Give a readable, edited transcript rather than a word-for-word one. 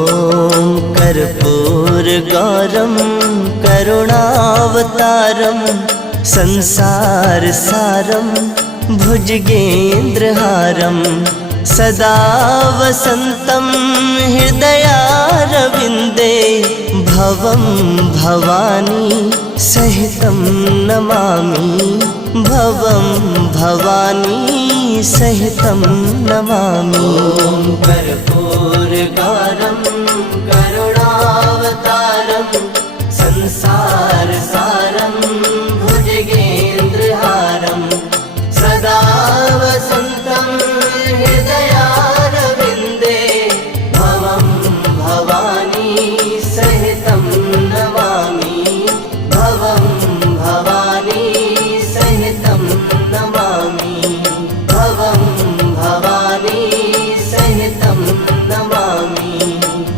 ॐ कर्पूरगौरं करुणावतारं संसारसारं भुजगेन्द्रहारं सदा वसन्तं हृदयारविन्दे भवं भवानी सहितं नमामि भवं भवानी सहितं नमामि। कर्पूरगौरं करुणावतारं संसारसारं